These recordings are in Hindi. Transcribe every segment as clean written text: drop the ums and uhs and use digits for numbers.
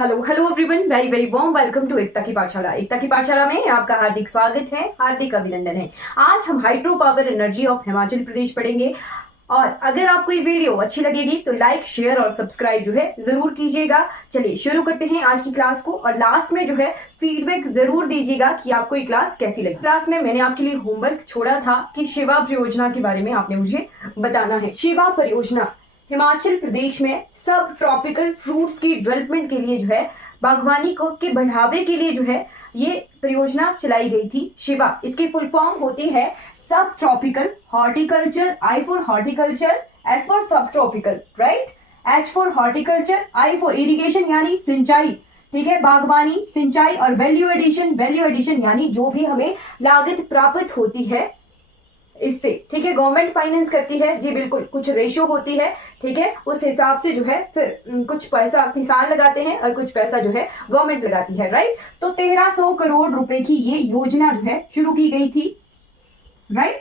Hello hello everyone, very very warm welcome to Ekta की पाठशाला। एकता की पाठशाला में आपका हार्दिक स्वागत है, हार्दिक अभिनंदन है। आज हम hydro power energy of Himachal Pradesh पढ़ेंगे और अगर आपको ये वीडियो अच्छी लगेगी तो लाइक शेयर और सब्सक्राइब जो है जरूर कीजिएगा। चलिए शुरू करते हैं आज की क्लास को और लास्ट में जो है फीडबैक जरूर दीजिएगा कि आपको ये क्लास कैसी लगी। क्लास में मैंने आपके लिए होमवर्क छोड़ा था कि शिवा परियोजना के बारे में आपने मुझे बताना है। शिवा परियोजना हिमाचल प्रदेश में सब ट्रॉपिकल फ्रूट्स की डेवलपमेंट के लिए जो है बागवानी को के बढ़ावे के लिए जो है ये परियोजना चलाई गई थी। शिवा इसकी फुल फॉर्म होती है subtropical horticulture, I for horticulture, S for subtropical, right, H for horticulture, I for irrigation यानी सिंचाई, ठीक है, बागवानी, सिंचाई और वैल्यू एडिशन यानी जो भी हमें लागत प्राप्त होती है इससे, ठीक है, गवर्नमेंट फाइनेंस करती है जी, बिल्कुल, कुछ रेशो होती है, ठीक है, उस हिसाब से जो है फिर कुछ पैसा किसान लगाते हैं और कुछ पैसा जो है गवर्नमेंट लगाती है, राइट। तो 1300 करोड़ रुपए की ये योजना जो है शुरू की गई थी, राइट।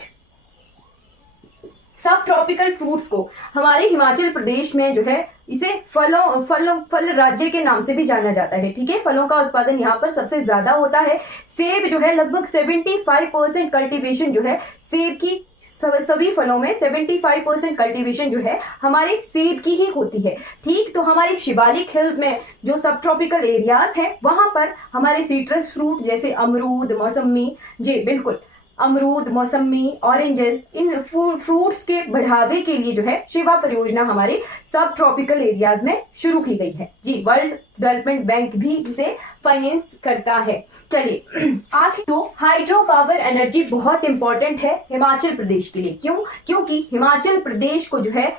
सब ट्रॉपिकल फ्रूट्स को हमारे हिमाचल प्रदेश में जो है इसे फल राज्य के नाम से भी जाना जाता है, ठीक है। फलों का उत्पादन यहाँ पर सबसे ज्यादा होता है। सेब जो है लगभग 75% कल्टीवेशन जो है सेब की, सभी फलों में 75% कल्टीवेशन जो है हमारे सेब की ही होती है, ठीक। तो हमारे शिवालिक हिल्स में जो सब ट्रॉपिकल एरियाज हैं वहां पर हमारे सीट्रस फ्रूट जैसे अमरूद, मौसमी, जी बिल्कुल, अमरूद, मौसमी, ऑरेंजेस, इन फ्रूट्स के बढ़ावे के लिए जो है शिवा परियोजना हमारे सब ट्रॉपिकल एरियाज में शुरू की गई है जी। वर्ल्ड डेवलपमेंट बैंक भी इसे फाइनेंस करता है। चलिए आज तो हाइड्रो पावर एनर्जी बहुत इंपॉर्टेंट है हिमाचल प्रदेश के लिए। क्यों? क्योंकि हिमाचल प्रदेश को जो है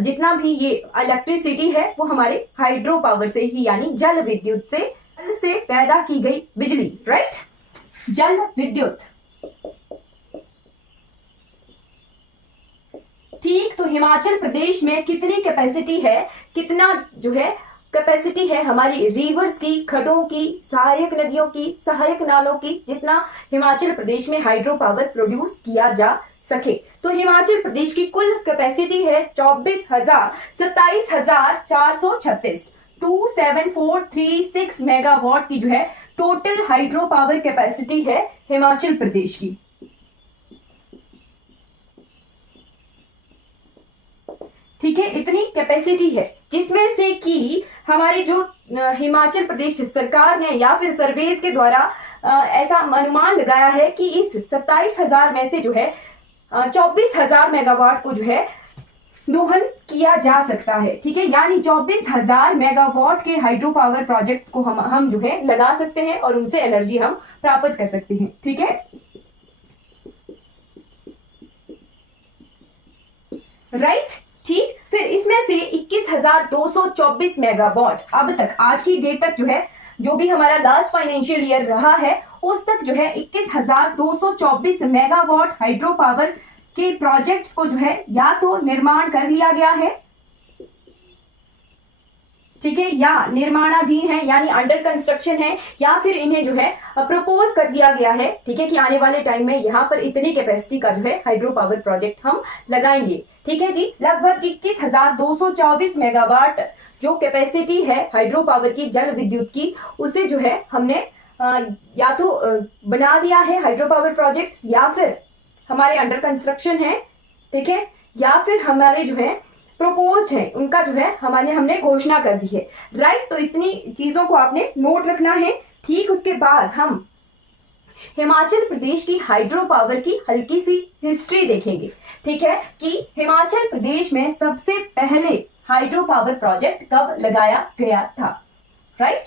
जितना भी ये इलेक्ट्रिसिटी है वो हमारे हाइड्रो पावर से ही यानी जल विद्युत से पैदा की गई बिजली, राइट, जल विद्युत, ठीक। तो हिमाचल प्रदेश में कितनी कैपेसिटी है, कितना जो है कैपेसिटी है हमारी रिवर्स की, खड्डों की, सहायक नदियों की, सहायक नालों की, जितना हिमाचल प्रदेश में हाइड्रो पावर प्रोड्यूस किया जा सके। तो हिमाचल प्रदेश की कुल कैपेसिटी है 27,436 27436 मेगावाट की जो है टोटल हाइड्रो पावर कैपेसिटी है हिमाचल प्रदेश की, ठीक है। इतनी कैपेसिटी है जिसमें से कि हमारी जो हिमाचल प्रदेश सरकार ने या फिर सर्वेज के द्वारा ऐसा अनुमान लगाया है कि इस 27,000 में से जो है 24,000 मेगावाट को जो है दोहन किया जा सकता है, ठीक है। यानी 24,000 मेगावाट के हाइड्रो पावर प्रोजेक्ट्स को हम जो है लगा सकते हैं और उनसे एनर्जी हम प्राप्त कर सकते हैं, ठीक है, राइट, ठीक। फिर इसमें से 21,224 मेगावाट अब तक, आज की डेट तक जो है, जो भी हमारा लास्ट फाइनेंशियल ईयर रहा है उस तक जो है 21,224 मेगावाट हाइड्रो पावर के प्रोजेक्ट्स को जो है या तो निर्माण कर लिया गया है, ठीक है, या निर्माणाधीन है यानी अंडर कंस्ट्रक्शन है, या फिर इन्हें जो है प्रपोज कर दिया गया है, ठीक है, कि आने वाले टाइम में यहाँ पर इतनी कैपेसिटी का जो है हाइड्रो पावर प्रोजेक्ट हम लगाएंगे, ठीक है जी। लगभग 21,224 मेगावाट जो कैपेसिटी है हाइड्रो पावर की, जल विद्युत की, उसे जो है हमने या तो बना दिया है हाइड्रो पावर प्रोजेक्ट्स, या फिर हमारे अंडर कंस्ट्रक्शन है, ठीक है, या फिर हमारे जो है प्रपोज है, उनका जो है हमने घोषणा कर दी है, राइट। तो इतनी चीजों को आपने नोट रखना है, ठीक। उसके बाद हम हिमाचल प्रदेश की हाइड्रो पावर की हल्की सी हिस्ट्री देखेंगे, ठीक है, कि हिमाचल प्रदेश में सबसे पहले हाइड्रो पावर प्रोजेक्ट कब लगाया गया था, राइट।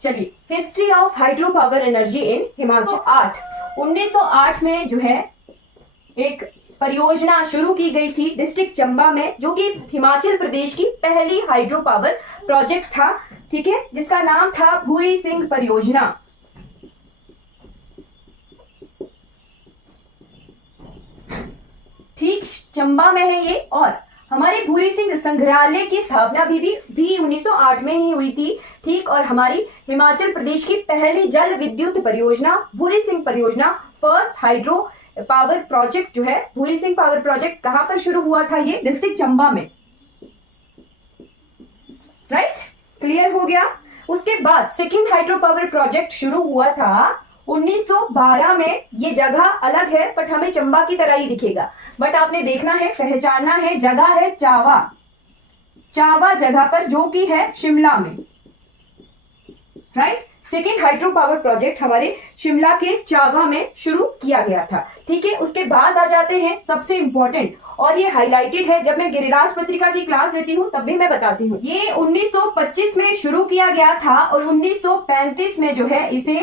चलिए history of hydro power energy in Himachal. 1908 में जो है एक परियोजना शुरू की गई थी डिस्ट्रिक्ट चंबा में, जो कि हिमाचल प्रदेश की पहली हाइड्रो पावर प्रोजेक्ट था, ठीक है, जिसका नाम था भूरी सिंह परियोजना, ठीक, चंबा में है ये। और हमारे भूरी सिंह संग्रहालय की स्थापना भी 1908 में ही हुई थी, ठीक। और हमारी हिमाचल प्रदेश की पहली जल विद्युत परियोजना भूरी सिंह परियोजना, फर्स्ट हाइड्रो पावर प्रोजेक्ट जो है भूरी सिंह पावर प्रोजेक्ट कहां पर शुरू हुआ था? ये डिस्ट्रिक्ट चंबा में, राइट, क्लियर हो गया। उसके बाद सेकेंड हाइड्रो पावर प्रोजेक्ट शुरू हुआ था 1912 में। ये जगह अलग है बट हमें चंबा की तरह ही दिखेगा, बट आपने देखना है, पहचानना है। जगह है चावा, चावा जगह पर, जो कि है शिमला में। Right, second hydro power project हमारे शिमला के चावा में शुरू किया गया था। ठीक है, उसके बाद आ जाते हैं सबसे इंपॉर्टेंट, और ये हाईलाइटेड है, जब मैं गिरिराज पत्रिका की क्लास लेती हूँ तब भी मैं बताती हूँ। ये 1925 में शुरू किया गया था और 1935 में जो है इसे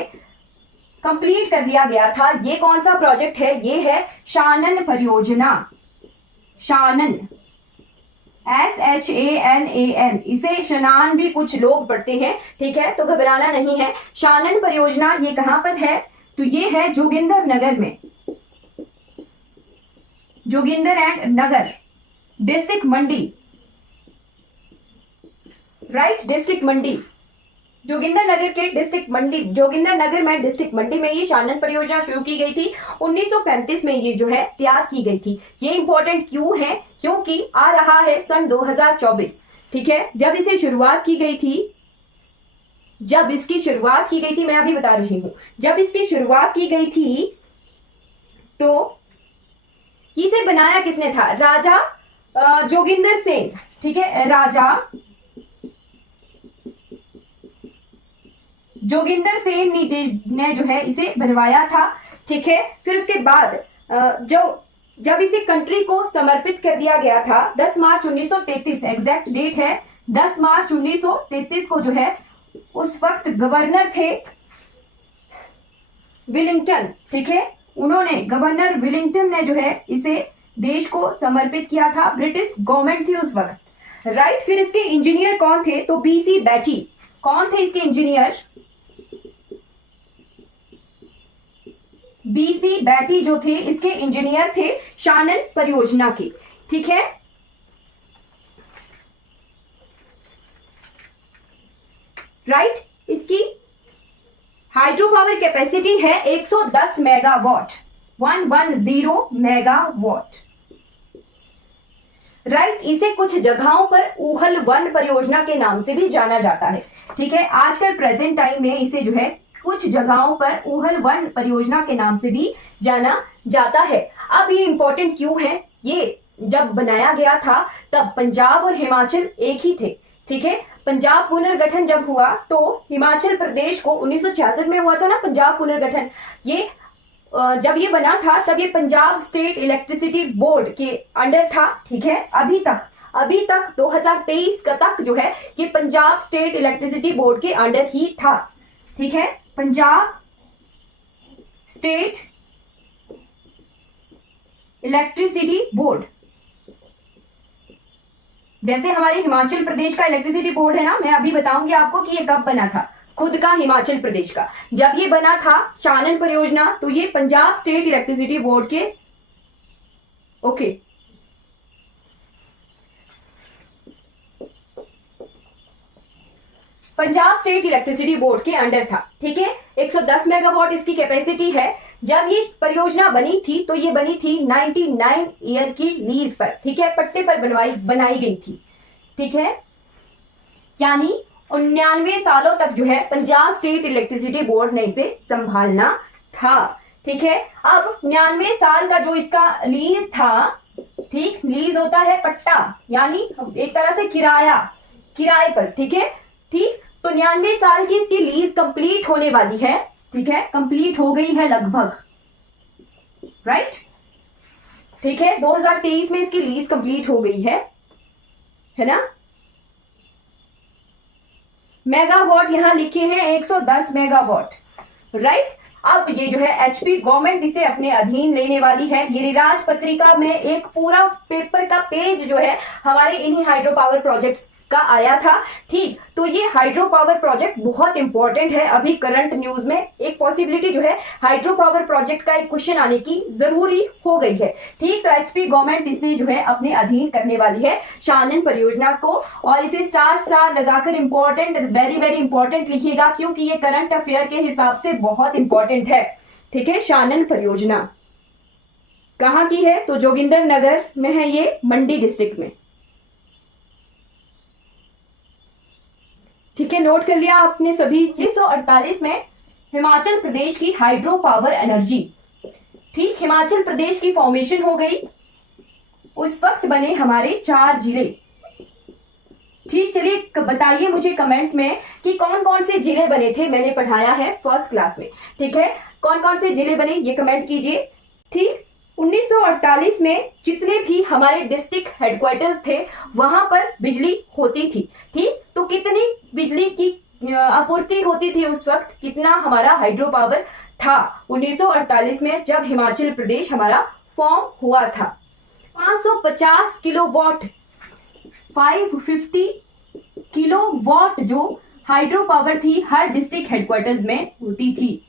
कंप्लीट कर दिया गया था। ये कौन सा प्रोजेक्ट है? ये है शानन परियोजना। शानन, SHANAN, इसे शनान भी कुछ लोग पढ़ते हैं। ठीक है, तो घबराना नहीं है। शानन परियोजना ये कहां पर है? तो ये है जोगिंदर नगर में, Joginder and Nagar, district Mandi. Right, district Mandi, Joginder Nagar के डिस्ट्रिक्ट मंडी, जोगिंदर नगर में डिस्ट्रिक्ट मंडी में ये शानन परियोजना शुरू की गई थी। 1935 में ये जो है तैयार की गई थी। ये इंपॉर्टेंट क्यों है? क्योंकि आ रहा है सन 2024। ठीक है, जब इसे शुरुआत की गई थी, जब इसकी शुरुआत की गई थी, मैं अभी बता रही हूं, जब इसकी शुरुआत की गई थी तो इसे बनाया किसने था? राजा जोगिंदर सेन। ठीक है, राजा जोगिंदर सेन ने जो है इसे बनवाया था। ठीक है, फिर उसके बाद जब इसे कंट्री को समर्पित कर दिया गया था 10 मार्च 1933, एग्जैक्ट डेट है 10 मार्च 1933 को जो है, उस वक्त गवर्नर थे विलिंगटन। ठीक है, उन्होंने, गवर्नर विलिंगटन ने जो है इसे देश को समर्पित किया था। ब्रिटिश गवर्नमेंट थी उस वक्त। राइट, फिर इसके इंजीनियर कौन थे? तो BC बैटी। कौन थे इसके इंजीनियर? BC बैटी जो थे इसके इंजीनियर थे शानन परियोजना के। ठीक है, राइट, इसकी हाइड्रो पावर कैपेसिटी है 110 मेगावाट, 110 मेगावाट। राइट, इसे कुछ जगहों पर ऊहल वन परियोजना के नाम से भी जाना जाता है। ठीक है, आजकल प्रेजेंट टाइम में इसे जो है कुछ जगहों पर ऊहल वन परियोजना के नाम से भी जाना जाता है। अब ये इंपॉर्टेंट क्यों है? ये जब बनाया गया था तब पंजाब और हिमाचल एक ही थे। ठीक है, पंजाब पुनर्गठन जब हुआ तो हिमाचल प्रदेश को 1966 में हुआ था ना पंजाब पुनर्गठन। ये जब ये बना था तब ये पंजाब स्टेट इलेक्ट्रिसिटी बोर्ड के अंडर था। ठीक है, अभी तक 2023 का तक जो है ये पंजाब स्टेट इलेक्ट्रिसिटी बोर्ड के अंडर ही था। ठीक है, पंजाब स्टेट इलेक्ट्रिसिटी बोर्ड, जैसे हमारे हिमाचल प्रदेश का इलेक्ट्रिसिटी बोर्ड है ना, मैं अभी बताऊंगी आपको कि ये कब बना था, खुद का हिमाचल प्रदेश का। जब ये बना था शानन परियोजना तो ये पंजाब स्टेट इलेक्ट्रिसिटी बोर्ड के पंजाब स्टेट इलेक्ट्रिसिटी बोर्ड के अंडर था। ठीक है, 110 मेगावाट इसकी कैपेसिटी है। जब ये परियोजना बनी थी तो ये बनी थी 99 ईयर की लीज पर। ठीक है, पट्टे पर बनाई गई थी। ठीक है, यानी 99 सालों तक जो है पंजाब स्टेट इलेक्ट्रिसिटी बोर्ड ने इसे संभालना था। ठीक है, अब 99 साल का जो इसका लीज था, ठीक, लीज होता है पट्टा, यानी एक तरह से किराए पर। ठीक है, ठीक, तो 99 साल की इसकी लीज कंप्लीट होने वाली है। ठीक है, कंप्लीट हो गई है लगभग। राइट, ठीक है, 2023 में इसकी लीज कंप्लीट हो गई है ना। मेगावाट यहां लिखे हैं 110 मेगावाट। राइट, अब ये जो है HP गवर्नमेंट इसे अपने अधीन लेने वाली है। गिरिराज पत्रिका में एक पूरा पेपर का पेज जो है हमारे इन्हीं हाइड्रो पावर प्रोजेक्ट्स का आया था। ठीक, तो ये हाइड्रो पावर प्रोजेक्ट बहुत इंपॉर्टेंट है। अभी करंट न्यूज में एक पॉसिबिलिटी जो है हाइड्रो पावर प्रोजेक्ट का एक क्वेश्चन आने की जरूरी हो गई है। ठीक, तो HP गवर्नमेंट इसे जो है अपने अधीन करने वाली है शानन परियोजना को, और इसे स्टार लगाकर इंपॉर्टेंट, वेरी वेरी इंपॉर्टेंट लिखिएगा, क्योंकि ये करंट अफेयर के हिसाब से बहुत इंपॉर्टेंट है। ठीक है, शानन परियोजना कहाँ की है? तो जोगिंदर नगर में है ये, मंडी डिस्ट्रिक्ट में। ठीक है, नोट कर लिया आपने सभी। 1948 में हिमाचल प्रदेश की हाइड्रो पावर एनर्जी, ठीक, हिमाचल प्रदेश की फॉर्मेशन हो गई। उस वक्त बने हमारे 4 जिले। ठीक, चलिए बताइए मुझे कमेंट में कि कौन कौन से जिले बने थे। मैंने पढ़ाया है फर्स्ट क्लास में, ठीक है, कौन कौन से जिले बने ये कमेंट कीजिए। ठीक, 1948 में जितने भी हमारे डिस्ट्रिक्ट हेडक्वार्टर्स थे वहां पर बिजली होती थी। ठीक, तो कितनी बिजली की आपूर्ति होती थी उस वक्त, कितना हमारा हाइड्रो पावर था 1948 में जब हिमाचल प्रदेश हमारा फॉर्म हुआ था? 550 किलोवाट, 550 किलोवाट जो हाइड्रो पावर थी हर डिस्ट्रिक्ट हेडक्वार्टर्स में होती थी,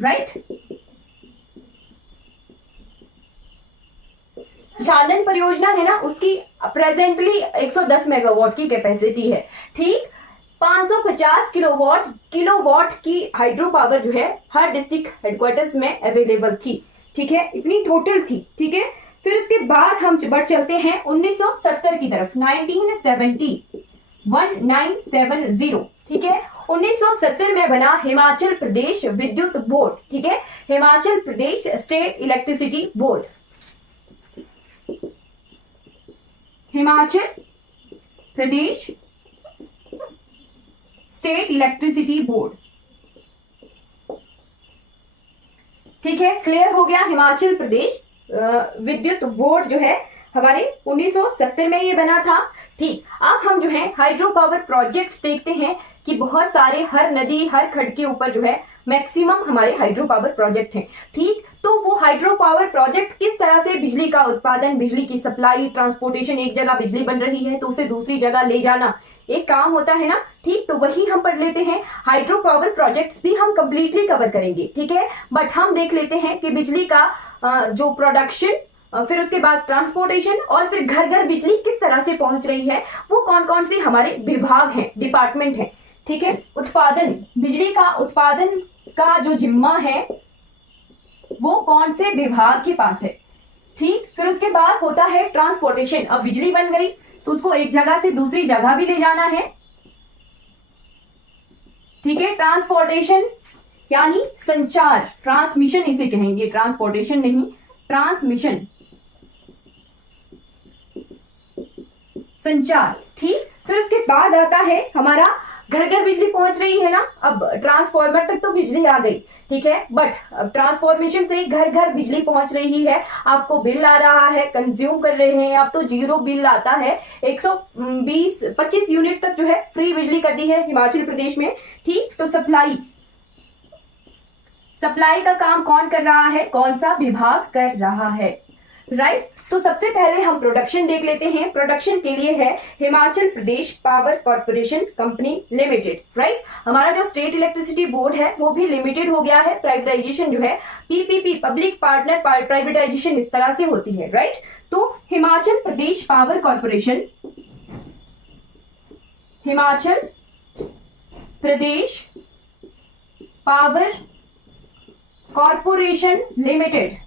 राइट। शालन परियोजना है ना, उसकी प्रेजेंटली 110 मेगावाट की कैपेसिटी है। ठीक, 550 किलोवाट की हाइड्रो पावर जो है हर डिस्ट्रिक्ट हेडक्वार्टर्स में अवेलेबल थी। ठीक है, इतनी टोटल थी। ठीक है, फिर उसके बाद हम बढ़ चलते हैं 1970 की तरफ, 1970। ठीक है, 1970 में बना हिमाचल प्रदेश विद्युत बोर्ड। ठीक है, Himachal Pradesh state electricity board, Himachal Pradesh state electricity board. ठीक है, क्लियर हो गया। हिमाचल प्रदेश विद्युत बोर्ड जो है हमारे 1970 में ये बना था। ठीक, अब हम जो है हाइड्रो पावर प्रोजेक्ट्स देखते हैं कि बहुत सारे हर नदी हर खड्ड के ऊपर जो है मैक्सिमम हमारे हाइड्रो पावर प्रोजेक्ट हैं। ठीक, तो वो हाइड्रो पावर प्रोजेक्ट किस तरह से बिजली का उत्पादन, बिजली की सप्लाई, ट्रांसपोर्टेशन, एक जगह बिजली बन रही है तो उसे दूसरी जगह ले जाना एक काम होता है ना। ठीक, तो वही हम पढ़ लेते हैं। हाइड्रो पावर प्रोजेक्ट्स भी हम कंप्लीटली कवर करेंगे, ठीक है, बट हम देख लेते हैं कि बिजली का जो प्रोडक्शन, फिर उसके बाद ट्रांसपोर्टेशन और फिर घर घर बिजली किस तरह से पहुंच रही है, वो कौन कौन से हमारे विभाग हैं, डिपार्टमेंट हैं। ठीक है, उत्पादन, बिजली का उत्पादन का जो जिम्मा है वो कौन से विभाग के पास है। ठीक, फिर उसके बाद होता है ट्रांसपोर्टेशन। अब बिजली बन गई तो उसको एक जगह से दूसरी जगह भी ले जाना है। ठीक है, ट्रांसपोर्टेशन यानी संचार, ट्रांसमिशन इसे कहेंगे, ट्रांसपोर्टेशन नहीं, ट्रांसमिशन, संचार। ठीक, फिर उसके बाद आता है हमारा घर घर बिजली पहुंच रही है ना। अब ट्रांसफार्मर तक तो बिजली आ गई, ठीक है, बट अब ट्रांसफॉर्मेशन से घर घर बिजली पहुंच रही है, आपको बिल आ रहा है, कंज्यूम कर रहे हैं, अब तो जीरो बिल आता है। 120-25 यूनिट तक जो है फ्री बिजली कर दी है हिमाचल प्रदेश में। ठीक, तो सप्लाई का काम कौन कर रहा है, कौन सा विभाग कर रहा है, राइट। तो सबसे पहले हम प्रोडक्शन देख लेते हैं। प्रोडक्शन के लिए है Himachal Pradesh power corporation company limited, right. हमारा जो स्टेट इलेक्ट्रिसिटी बोर्ड है वो भी लिमिटेड हो गया है। प्राइवेटाइजेशन जो है पीपीपी, पब्लिक पार्टनर प्राइवेटाइजेशन, इस तरह से होती है, राइट। तो Himachal Pradesh power corporation, Himachal Pradesh power corporation limited,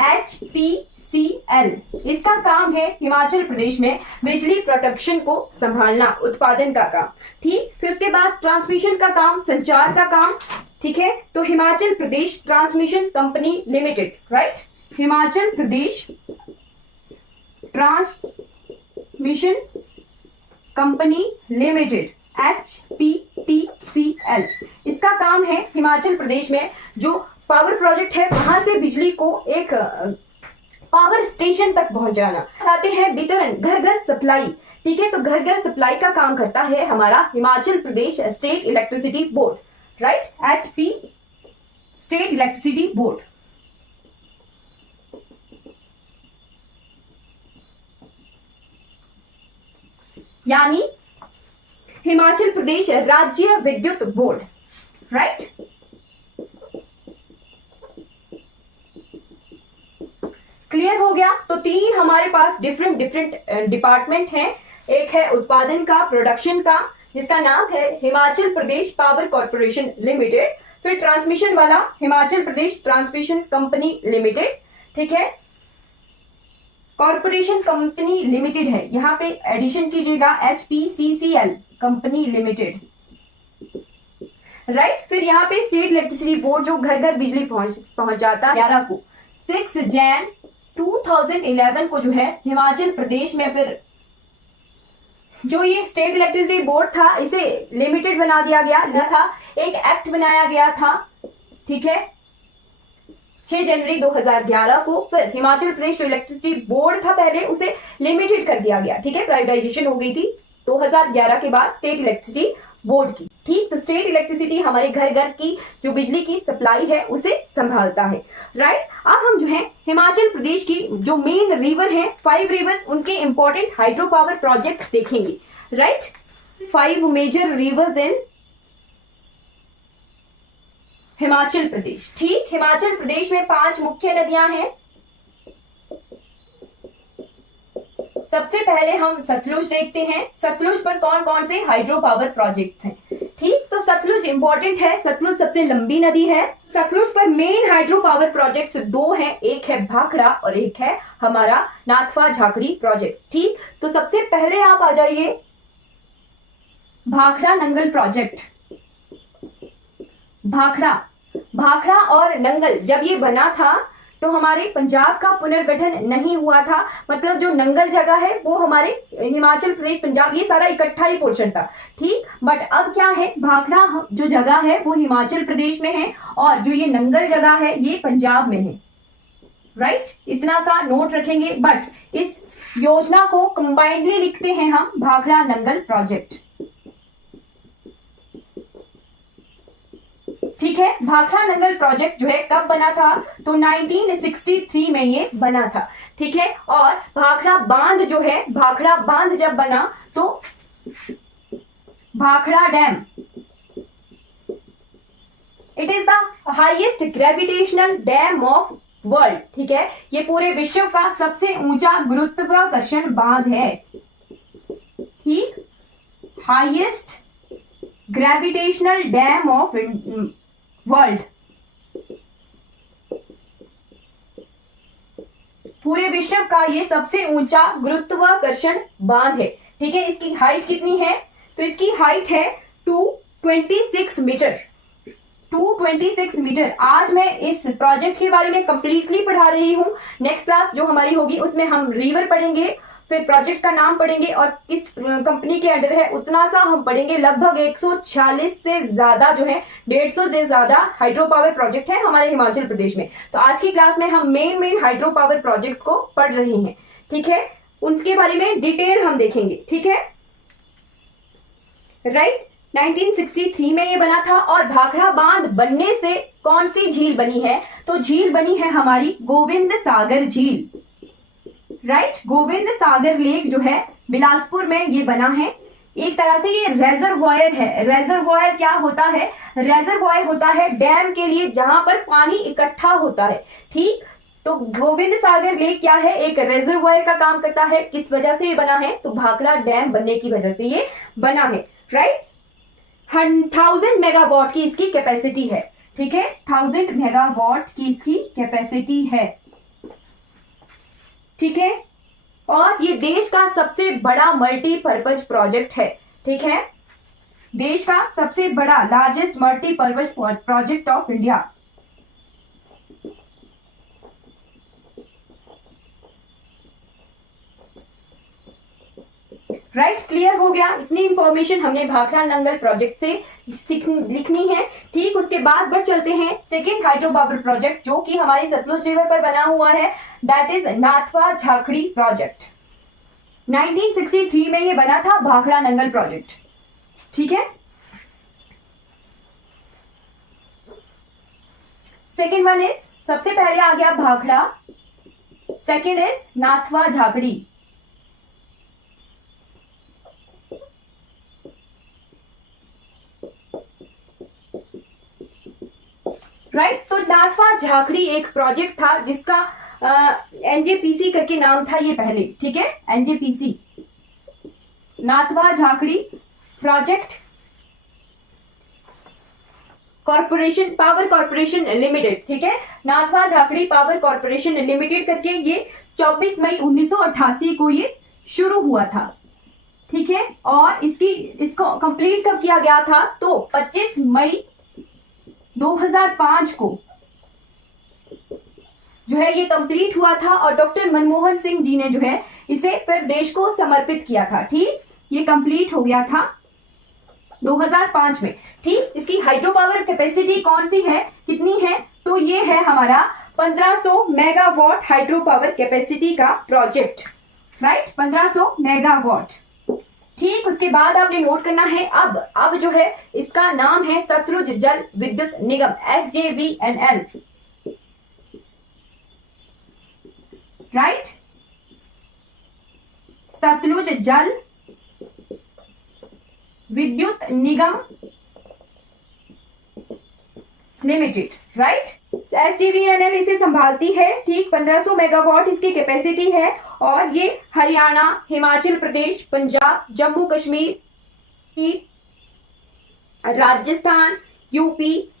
HPCL, इसका काम है हिमाचल प्रदेश में बिजली प्रोडक्शन को संभालना, उत्पादन का काम। ठीक, फिर उसके बाद ट्रांसमिशन का काम, संचार का काम। ठीक है, तो Himachal Pradesh transmission company limited, right, Himachal Pradesh transmission company limited, HPTCL, इसका काम है हिमाचल प्रदेश में जो पावर प्रोजेक्ट है वहां से बिजली को एक पावर स्टेशन तक पहुंचाना। आते हैं वितरण, घर घर सप्लाई। ठीक है, तो घर घर सप्लाई का काम करता है हमारा Himachal Pradesh state electricity board, right, HP state electricity board. यानी हिमाचल प्रदेश राज्य विद्युत बोर्ड, राइट। क्लियर हो गया। तो 3 हमारे पास डिफरेंट डिपार्टमेंट हैं। एक है उत्पादन का, प्रोडक्शन का, जिसका नाम है Himachal Pradesh power corporation limited. फिर ट्रांसमिशन वाला Himachal Pradesh transmission company limited, ठीक है। कॉर्पोरेशन कंपनी लिमिटेड है, यहाँ पे एडिशन कीजिएगा HPCCL कंपनी लिमिटेड, राइट। फिर यहाँ पे स्टेट इलेक्ट्रिसिटी बोर्ड जो घर घर बिजली पहुंचाता 11 को 6 जैन 2011 को जो है हिमाचल प्रदेश में फिर जो ये स्टेट इलेक्ट्रिसिटी बोर्ड था इसे लिमिटेड बना दिया गया था, एक एक्ट बनाया गया था, ठीक है, 6 जनवरी 2011 को। फिर हिमाचल प्रदेश जो इलेक्ट्रिसिटी बोर्ड था पहले उसे लिमिटेड कर दिया गया, ठीक है, प्राइवेटाइजेशन हो गई थी 2011 के बाद स्टेट इलेक्ट्रिसिटी बोर्ड की, ठीक। तो स्टेट इलेक्ट्रिसिटी हमारे घर घर की जो बिजली की सप्लाई है उसे संभालता है, राइट। अब हम जो है हिमाचल प्रदेश की जो मेन रिवर है 5 रिवर्स, उनके इंपॉर्टेंट हाइड्रो पावर प्रोजेक्ट देखेंगे, राइट। 5 मेजर रिवर्स इन हिमाचल प्रदेश, ठीक। हिमाचल प्रदेश में 5 मुख्य नदियां हैं। सबसे पहले हम सतलुज देखते हैं, सतलुज पर कौन कौन से हाइड्रो पावर प्रोजेक्ट्स हैं, ठीक। तो सतलुज इंपॉर्टेंट है, सतलुज सबसे लंबी नदी है। सतलुज पर मेन हाइड्रो पावर प्रोजेक्ट्स 2 हैं, एक है भाखड़ा और एक है हमारा नाथपा झाकड़ी प्रोजेक्ट, ठीक। तो सबसे पहले आप आ जाइए भाखड़ा नंगल प्रोजेक्ट। भाखड़ा और नंगल जब ये बना था तो हमारे पंजाब का पुनर्गठन नहीं हुआ था, मतलब जो नंगल जगह है वो हमारे हिमाचल प्रदेश, पंजाब, ये सारा इकट्ठा ही पोर्शन था, ठीक। बट अब क्या है, भाखड़ा जो जगह है वो हिमाचल प्रदेश में है और जो ये नंगल जगह है ये पंजाब में है, राइट। इतना सा नोट रखेंगे। बट इस योजना को कंबाइंडली लिखते हैं हम भाखड़ा नंगल प्रोजेक्ट, ठीक है। भाखड़ा नंगल प्रोजेक्ट जो है कब बना था, तो 1963 में ये बना था, ठीक है। और भाखड़ा बांध जो है, भाखड़ा बांध जब बना तो Bhakra dam, it is the highest gravitational dam of world, ठीक है। ये पूरे विश्व का सबसे ऊंचा गुरुत्वाकर्षण बांध है, ठीक। Highest gravitational dam of world, पूरे विश्व का ये सबसे ऊंचा गुरुत्वाकर्षण बांध है, ठीक है। इसकी हाइट कितनी है, तो इसकी हाइट है 226 मीटर, 226 मीटर। आज मैं इस प्रोजेक्ट के बारे में कंप्लीटली पढ़ा रही हूं, नेक्स्ट क्लास जो हमारी होगी उसमें हम रिवर पढ़ेंगे, फिर प्रोजेक्ट का नाम पढ़ेंगे और किस कंपनी के अंडर है उतना सा हम पढ़ेंगे। लगभग 140 से ज्यादा जो है 150 से ज्यादा हाइड्रो पावर प्रोजेक्ट है हमारे हिमाचल प्रदेश में। तो आज की क्लास में हम मेन हाइड्रो पावर प्रोजेक्ट्स को पढ़ रहे हैं, ठीक है। उनके बारे में डिटेल हम देखेंगे, ठीक है, राइट। 1963 में ये बना था। और भाखड़ा बांध बनने से कौन सी झील बनी है, तो झील बनी है हमारी गोविंद सागर झील, राइट। गोविंद सागर लेक जो है बिलासपुर में ये बना है। एक तरह से ये रेजर्वॉयर है। रेजर्वॉयर क्या होता है, रेजर्वॉयर होता है डैम के लिए जहां पर पानी इकट्ठा होता है, ठीक। तो गोविंद सागर लेक क्या है, एक रेजर्वॉयर का काम करता है। किस वजह से ये बना है, तो भाखड़ा डैम बनने की वजह से ये बना है, राइट। 1000 मेगावाट की इसकी कैपेसिटी है, ठीक है, 1000 मेगावाट की इसकी कैपेसिटी है, ठीक है। और ये देश का सबसे बड़ा मल्टीपर्पज प्रोजेक्ट है, ठीक है, देश का सबसे बड़ा largest multipurpose project of India. Right, clear हो गया। इतनी इंफॉर्मेशन हमने भाखड़ा नंगल प्रोजेक्ट से लिखनी है, ठीक। उसके बाद बढ़ चलते हैं सेकेंड हाइड्रो पावर प्रोजेक्ट जो कि हमारी सतलुज रिवर पर बना हुआ है, that is Nathpa Jhakri project. 1963 में ये बना था भाखड़ा नंगल प्रोजेक्ट, ठीक है। सेकेंड वन इज, सबसे पहले आ गया Bhakra, second is Nathpa Jhakri, right. तो नाथपा झाकड़ी एक प्रोजेक्ट था जिसका एनजेपीसी करके नाम था ये पहले, ठीक है, NJPC, Nathpa Jhakri project corporation, power corporation limited, ठीक है, Nathpa Jhakri power corporation limited करके ये 24 मई 1988 को ये शुरू हुआ था, ठीक है। और इसको कंप्लीट कब किया गया था, तो 25 मई 2005 को जो है ये कंप्लीट हुआ था। और डॉक्टर मनमोहन सिंह जी ने जो है इसे फिर देश को समर्पित किया था, ठीक। ये कंप्लीट हो गया था 2005 में, ठीक। इसकी हाइड्रो पावर कैपेसिटी कौन सी है, कितनी है, तो ये है हमारा 1500 मेगावाट हाइड्रो पावर कैपेसिटी का प्रोजेक्ट, राइट, 1500 मेगावाट, ठीक। उसके बाद आपने नोट करना है अब जो है इसका नाम है सतलुज जल विद्युत निगम, SJVNL, राइट, सतलुज जल विद्युत निगम लिमिटेड, राइट। SJVNL इसे संभालती है, ठीक। 1500 मेगावाट इसकी कैपेसिटी है और ये हरियाणा, हिमाचल प्रदेश, पंजाब, जम्मू कश्मीर, राजस्थान, यूपी,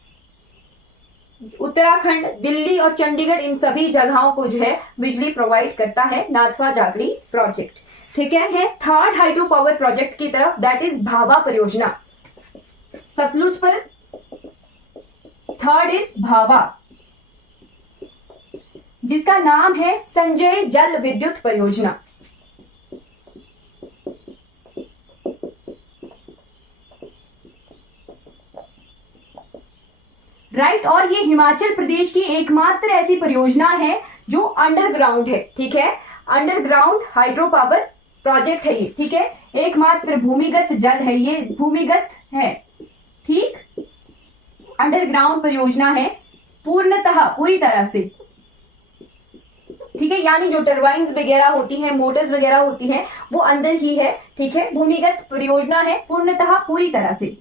उत्तराखंड, दिल्ली और चंडीगढ़, इन सभी जगहों को जो है बिजली प्रोवाइड करता है नाथवा झाकड़ी प्रोजेक्ट, ठीक है। थर्ड हाइड्रो पावर प्रोजेक्ट की तरफ, दैट इज भाभा परियोजना, सतलुज पर थर्ड इज भाभा, जिसका नाम है संजय जल विद्युत परियोजना, राइट। और ये हिमाचल प्रदेश की एकमात्र ऐसी परियोजना है जो अंडरग्राउंड है, ठीक है। अंडरग्राउंड हाइड्रो पावर प्रोजेक्ट है ये, ठीक है। एकमात्र भूमिगत जल है, ये भूमिगत है, ठीक। अंडरग्राउंड परियोजना है, पूर्णतः पूरी तरह से, ठीक है। यानी जो टरबाइन्स वगैरह होती हैं, मोटर्स वगैरह होती हैं, वो अंदर ही है, ठीक है। भूमिगत परियोजना है पूर्णतः पूरी तरह से,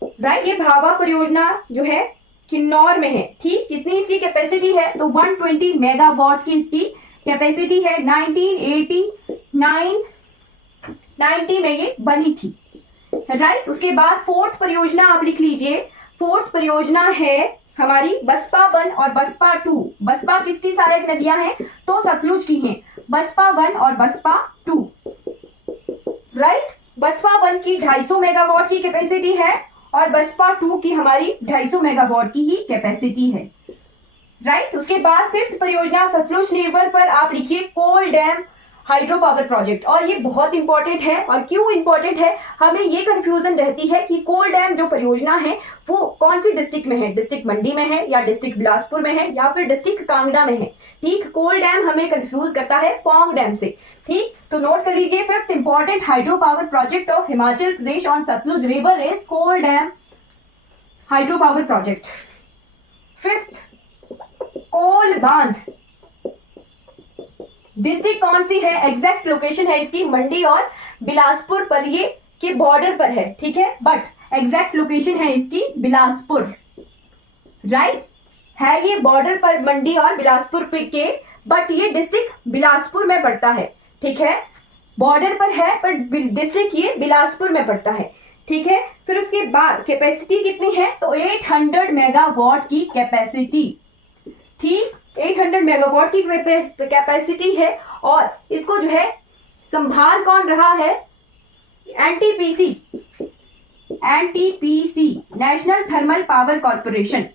राइट। ये भाभा परियोजना जो है किन्नौर में है, ठीक। कितनी इसकी कैपेसिटी है, तो 120 मेगावाट की इसकी कैपेसिटी है। 1990 में ये बनी थी, राइट। उसके बाद फोर्थ परियोजना आप लिख लीजिए, फोर्थ परियोजना है हमारी बसपा 1 और बसपा 2। बसपा किसकी सहायक नदियां हैं, तो सतलुज की हैं, बसपा 1 और बसपा 2, राइट। बसपा 1 की 250 मेगावाट की कैपेसिटी है और बसपा 2 की हमारी 250 मेगावाट की ही कैपेसिटी है, राइट। उसके बाद फिफ्थ परियोजना सतलुज रिवर पर आप लिखिए कोल डैम हाइड्रो पावर प्रोजेक्ट। और ये बहुत इंपॉर्टेंट है, और क्यों इंपॉर्टेंट है, हमें ये कंफ्यूजन रहती है कि कोल डैम जो परियोजना है वो कौन सी डिस्ट्रिक्ट में है, डिस्ट्रिक्ट मंडी में है या डिस्ट्रिक्ट बिलासपुर में है या फिर डिस्ट्रिक्ट कांगड़ा में है, ठीक। कोल डैम हमें कंफ्यूज करता है पौंग डैम से, ठीक। तो नोट कर लीजिए, fifth important hydro power project of Himachal Pradesh on Sutlej river is Kol dam hydro power project. Fifth, Kol बांध डिस्ट्रिक्ट कौन सी है, एग्जैक्ट लोकेशन है इसकी मंडी और बिलासपुर पर, ये के बॉर्डर पर है, ठीक है। बट एग्जैक्ट लोकेशन है इसकी बिलासपुर, राइट। है ये बॉर्डर पर मंडी और बिलासपुर पे के, बट ये डिस्ट्रिक्ट बिलासपुर में पड़ता है, ठीक है। बॉर्डर पर है पर डिस्ट्रिक्ट ये बिलासपुर में पड़ता है, ठीक है। फिर उसके बाद कैपेसिटी कितनी है, तो 800 मेगावाट की कैपेसिटी, ठीक। 800 मेगावाट की कैपेसिटी है। और इसको जो है संभाल कौन रहा है, NTPC national thermal power corporation,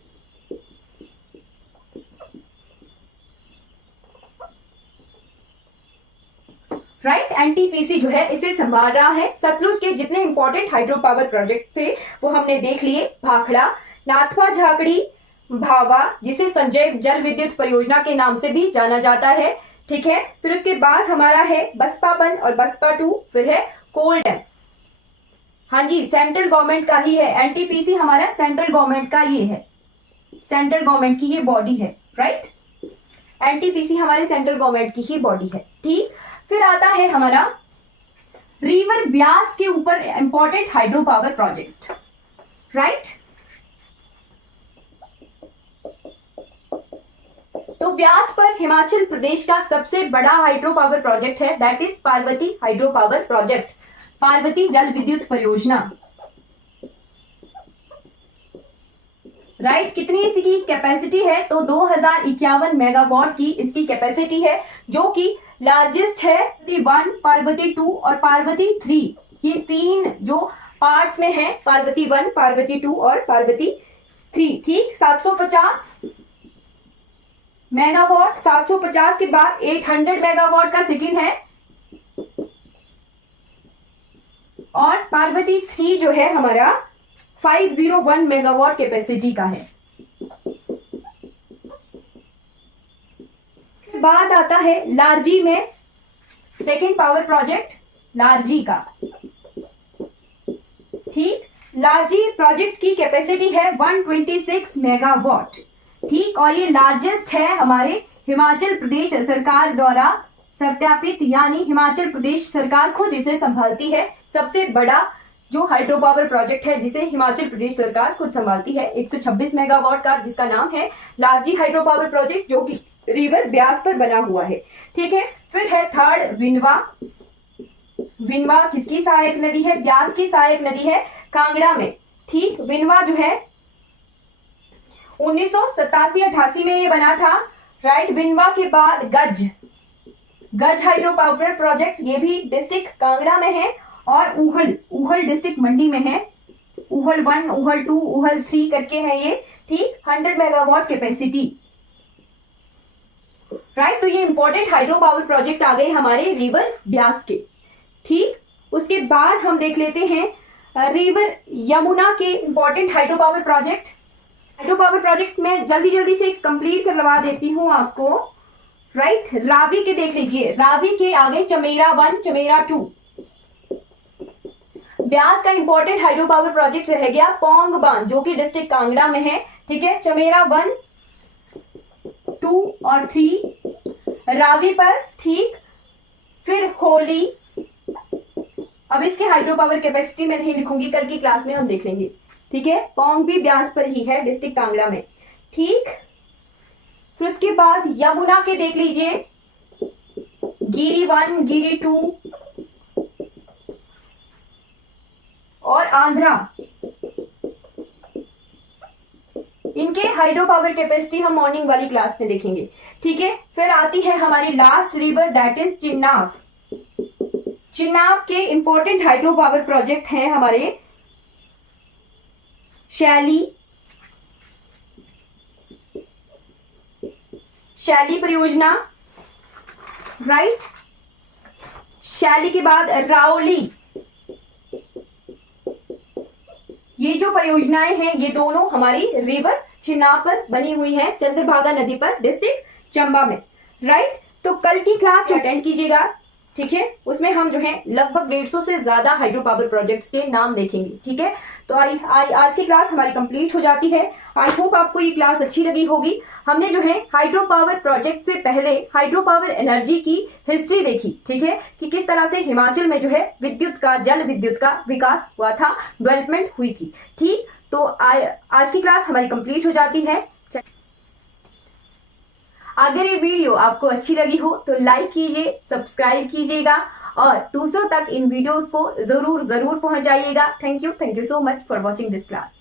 right. NTPC जो है इसे संभाल रहा है। सतलुज के जितने इंपॉर्टेंट हाइड्रो पावर प्रोजेक्ट थे वो हमने देख लिए, भाखड़ा, नाथवा झाकड़ी, भावा, जिसे संजय जल विद्युत परियोजना के नाम से भी जाना जाता है, ठीक है। फिर उसके बाद हमारा है बसपा 1 और बसपा 2, फिर है कोल डैम, हाँ जी, सेंट्रल गवर्नमेंट का ही है। एनटीपीसी हमारा सेंट्रल गवर्नमेंट का ये है, सेंट्रल गवर्नमेंट की ये बॉडी है, राइट। एनटीपीसी हमारे सेंट्रल गवर्नमेंट की ही बॉडी है, ठीक। फिर आता है हमारा रिवर ब्यास के ऊपर important hydro power project, right. तो ब्यास पर हिमाचल प्रदेश का सबसे बड़ा हाइड्रो पावर प्रोजेक्ट है, that is Parvati hydro power project, Parvati जल विद्युत परियोजना, राइट। कितनी इसकी कैपेसिटी है? तो 2051 मेगावाट की इसकी कैपेसिटी है, जो कि लार्जेस्ट है। पार्वती 1, पार्वती 2 और पार्वती 3, ये 3 जो पार्ट्स में है, पार्वती 1, पार्वती 2 और पार्वती 3। ठीक, 750 मेगावाट। 750 के बाद 800 मेगावाट का सेकंड है, और पार्वती 3 जो है हमारा 501 मेगावाट कैपेसिटी का है। बाद आता है लार्जी में सेकेंड पावर प्रोजेक्ट लार्जी का। ठीक, लार्जी प्रोजेक्ट की कैपेसिटी है 126 मेगावाट। ठीक, और ये लार्जेस्ट है हमारे हिमाचल प्रदेश सरकार द्वारा सत्यापित, यानी हिमाचल प्रदेश सरकार खुद इसे संभालती है। सबसे बड़ा जो हाइड्रो पावर प्रोजेक्ट है जिसे हिमाचल प्रदेश सरकार खुद संभालती है, 126 मेगावाट का, जिसका नाम है लार्जी हाइड्रो पावर प्रोजेक्ट, जो कि रिवर ब्यास पर बना हुआ है। ठीक है, फिर है थर्ड विनवा। विनवा किसकी सहायक नदी है? ब्यास की सहायक नदी है, कांगड़ा में। ठीक, विनवा जो है 1987-88 में ये बना था। राइट, विनवा के बाद गज हाइड्रो पावर प्रोजेक्ट, ये भी डिस्ट्रिक्ट कांगड़ा में है, और उहल डिस्ट्रिक्ट मंडी में है। उहल 1, उहल 2, उहल 3 करके है ये। ठीक, 100 मेगावाट कैपेसिटी। राइट, तो ये इंपॉर्टेंट हाइड्रो पावर प्रोजेक्ट आ गए हमारे रिवर ब्यास के। ठीक, उसके बाद हम देख लेते हैं रिवर यमुना के important hydro power project. Hydro power project में जल्दी से कंप्लीट करवा देती हूं आपको। राइट, रावी के देख लीजिए। रावी के आगे चमेरा 1, चमेरा 2। ब्यास का इंपॉर्टेंट हाइड्रो पावर प्रोजेक्ट रह गया पोंग बांध, जो कि डिस्ट्रिक्ट कांगड़ा में है। ठीक है, चमेरा 1, 2 और 3 रावी पर। ठीक, फिर होली। अब इसके हाइड्रो पावर कैपेसिटी में नहीं लिखूंगी, कल की क्लास में हम देख लेंगे। ठीक है, पोंग भी ब्यास पर ही है, डिस्ट्रिक्ट कांगड़ा में। ठीक, फिर उसके बाद यमुना के देख लीजिए, गिरी 1, गिरी 2 और आंध्रा। इनके हाइड्रो पावर कैपेसिटी हम मॉर्निंग वाली क्लास में देखेंगे। ठीक है, फिर आती है हमारी लास्ट रिवर, दैट इज चिन्नाब। चिन्नाब के इंपॉर्टेंट हाइड्रो पावर प्रोजेक्ट हैं हमारे शैली परियोजना। राइट, शैली के बाद राओली। ये जो परियोजनाएं हैं ये दोनों हमारी रिवर चिन्नाब पर बनी हुई हैं, चंद्रभागा नदी पर, डिस्ट्रिक्ट चंबा में। राइट, तो कल की क्लास अटेंड कीजिएगा। ठीक है, उसमें हम जो है लगभग 150 से ज्यादा हाइड्रो पावर प्रोजेक्ट्स के नाम देखेंगे। ठीक है, तो आज की क्लास हमारी कंप्लीट हो जाती है। आई होप आपको ये क्लास अच्छी लगी होगी। हमने जो है हाइड्रो पावर प्रोजेक्ट से पहले हाइड्रो पावर एनर्जी की हिस्ट्री देखी। ठीक है, कि किस तरह से हिमाचल में जो है विद्युत का, जल विद्युत का विकास हुआ था, डेवलपमेंट हुई थी। ठीक, तो आज की क्लास हमारी कंप्लीट हो जाती है। अगर ये वीडियो आपको अच्छी लगी हो तो लाइक कीजिए, सब्सक्राइब कीजिएगा और दूसरों तक इन वीडियोस को जरूर पहुंचाइएगा। Thank you so much for watching this class.